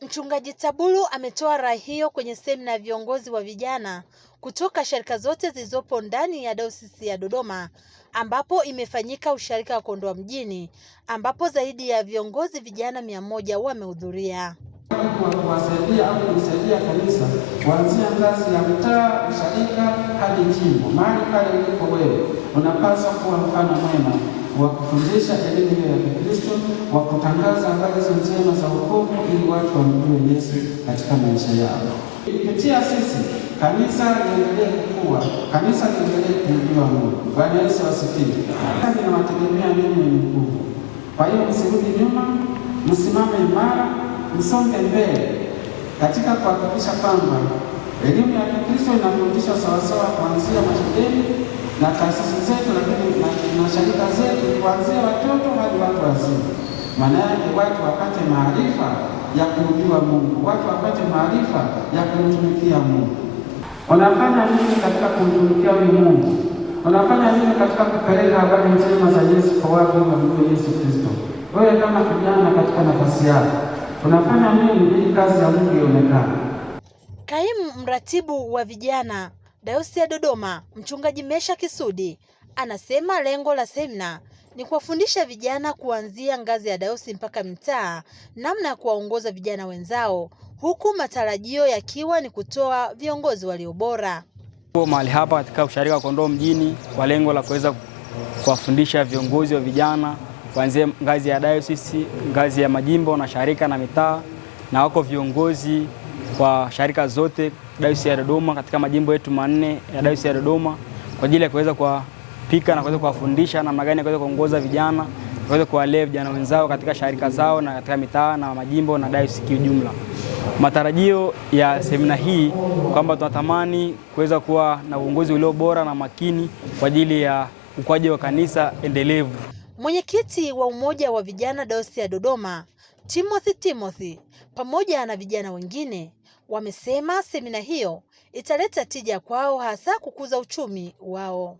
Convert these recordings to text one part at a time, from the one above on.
Mchungaji Tabulu ametoa rai hiyo kwenye semina ya viongozi wa vijana kutoka sharika zote zilizopo ndani ya Dayosisi ya Dodoma, ambapo imefanyika usharika wa Kondoa Mjini, ambapo zaidi ya viongozi vijana 100 wamehudhuria. Kuwasaidia au kusaidia kanisa kuanzia ngazi ya mtaa, usharika hadi jimbo. Mahali pale ulipo wewe unapaswa kuwa mfano mwema wa kufundisha elimu ya Kikristo, wa kutangaza habari njema za wokovu ili watu wamjue Yesu katika maisha yao. Kupitia sisi kanisa liendelee kukua, kanisa liendelee kumjua Mungu. Bwana Yesu asifiwe. Sasa ninawategemea ninyi wenye nguvu. Kwa hiyo msirudi nyuma, msimame imara, msonge mbele katika kuhakikisha kwamba elimu ya Kikristo inafundishwa sawasawa kuanzia mashuleni na taasisi zetu, lakini na sharika zetu kuanzia watoto hadi watu wazima. Maana yake watu wapate maarifa ya kumjua Mungu, watu wapate maarifa ya kumtumikia Mungu. Unafanya nini katika kumtumikia Mungu? Unafanya nini katika kupeleka habari njema za Yesu kwa watu wamjue Yesu Kristo? Wewe kama kijana katika nafasi yako unafanya nini ili kazi ya Mungu ionekane? Kaimu mratibu wa vijana Dayosisi ya Dodoma, Mchungaji Mesha Kisudi, anasema lengo la semina ni kuwafundisha vijana kuanzia ngazi ya dayosisi mpaka mitaa namna ya kuwaongoza vijana wenzao, huku matarajio yakiwa ni kutoa viongozi walio bora. Mahali hapa katika usharika wa Kondoa Mjini kwa lengo la kuweza kuwafundisha viongozi wa vijana kuanzia ngazi ya dayosisi, ngazi ya majimbo na sharika na mitaa, na wako viongozi kwa sharika zote Dayosisi ya Dodoma katika majimbo yetu 4 ya Dayosisi ya Dodoma kwa ajili ya kuweza kuwapika na kuweza kuwafundisha namna gani ya kuweza kuongoza vijana, kuweza kuwalea vijana wenzao katika sharika zao na katika mitaa na majimbo na dayosisi kiujumla. Matarajio ya semina hii kwamba tunatamani kuweza kuwa na uongozi ulio bora na makini kwa ajili ya ukuaji wa kanisa endelevu. Mwenyekiti wa Umoja wa Vijana Dayosisi ya Dodoma, Timothy, pamoja na vijana wengine wamesema semina hiyo italeta tija kwao, hasa kukuza uchumi wao.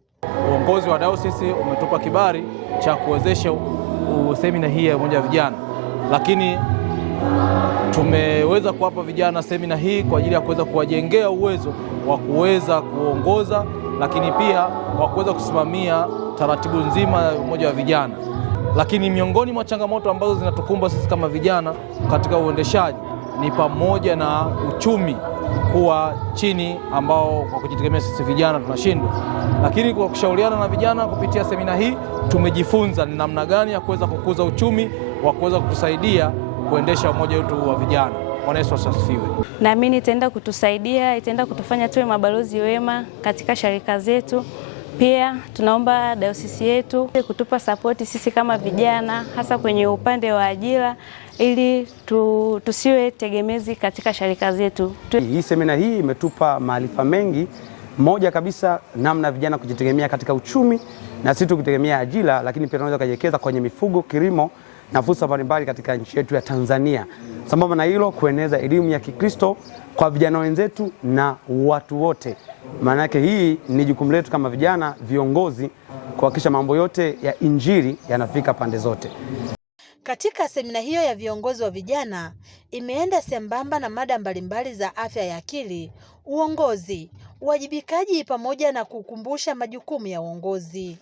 Uongozi wa dayosisi umetupa kibali cha kuwezesha semina hii ya Umoja wa Vijana, lakini tumeweza kuwapa vijana semina hii kwa ajili ya kuweza kuwajengea uwezo wa kuweza kuongoza, lakini pia wa kuweza kusimamia taratibu nzima ya Umoja wa Vijana. Lakini miongoni mwa changamoto ambazo zinatukumba sisi kama vijana katika uendeshaji ni pamoja na uchumi kuwa chini, ambao kwa kujitegemea sisi vijana tunashindwa. Lakini kwa kushauriana na vijana kupitia semina hii tumejifunza ni namna gani ya kuweza kukuza uchumi wa kuweza kutusaidia kuendesha umoja wetu wa vijana. Bwana Yesu asifiwe. Naamini itaenda kutusaidia, itaenda kutufanya tuwe mabalozi wema katika sharika zetu. Pia tunaomba dayosisi yetu kutupa sapoti sisi kama vijana, hasa kwenye upande wa ajira, ili tusiwe tegemezi katika sharika zetu. Hii semina hii imetupa maarifa mengi. Moja kabisa, namna vijana kujitegemea katika uchumi, na si tu kutegemea ajira, lakini pia tunaweza kujiwekeza kwenye mifugo, kilimo na fursa mbalimbali katika nchi yetu ya Tanzania. Sambamba na hilo, kueneza elimu ya Kikristo kwa vijana wenzetu na watu wote. Maana yake hii ni jukumu letu kama vijana viongozi kuhakikisha mambo yote ya Injili yanafika pande zote. Katika semina hiyo ya viongozi wa vijana imeenda sambamba na mada mbalimbali za afya ya akili, uongozi, uwajibikaji pamoja na kukumbusha majukumu ya uongozi.